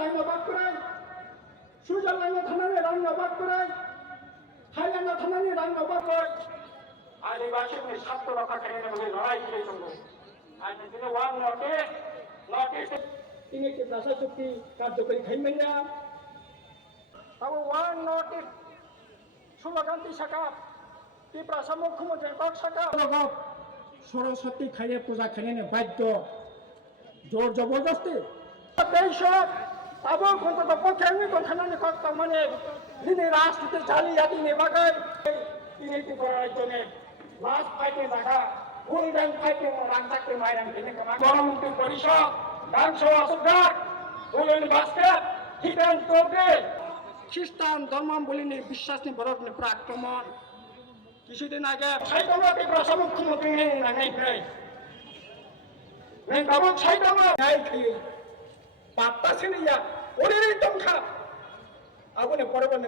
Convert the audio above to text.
রাঙ্গাবাদ করে সুইজারল্যান্ডে থানারে রাঙ্গাবাদ করে থাইল্যান্ডে থানারে রাঙ্গাবাদ করে আদিবাসীদের স্বার্থ রক্ষাকারী বলে লড়াই করে চলব। আজ দিনে ওয়ান নর্থ তিনি একটি ভাষা চুক্তি কার্যকরী খাইবেন না তবে ওয়ান নর্থ সুলকান্তি শাখা ত্রিপুরা মুখ্যমন্ত্রীর কক শাখা সরস্বতী খাইয়ে পূজা খাইয়ে বাধ্য জোর জবরদস্তি দেশ তাবো অন্তত পক্ষে খানানি কত মানে তিনি রাজনীতির জালিয়াতি নেবাগায় তিনি করার জন্য লাস্ট ফাইটে দেখা গোল্ডেন ফাইটে রাংচাকতে মাইরাং তিনি গণমন্ত্রী পরিষদ ডান্স অসুবিধার বলেন বাস্কেট হিটেন তোকে খ্রিস্টান ধর্মাবলম্বী বিশ্বাস নিয়ে বড় আক্রমণ কিছুদিন আগে সাইতামাতে প্রশাসন মুখ্যমন্ত্রী নাই Nengkawang saya dama, hai kiri, patah sini ya, oleh ini tongkat, aku ni korban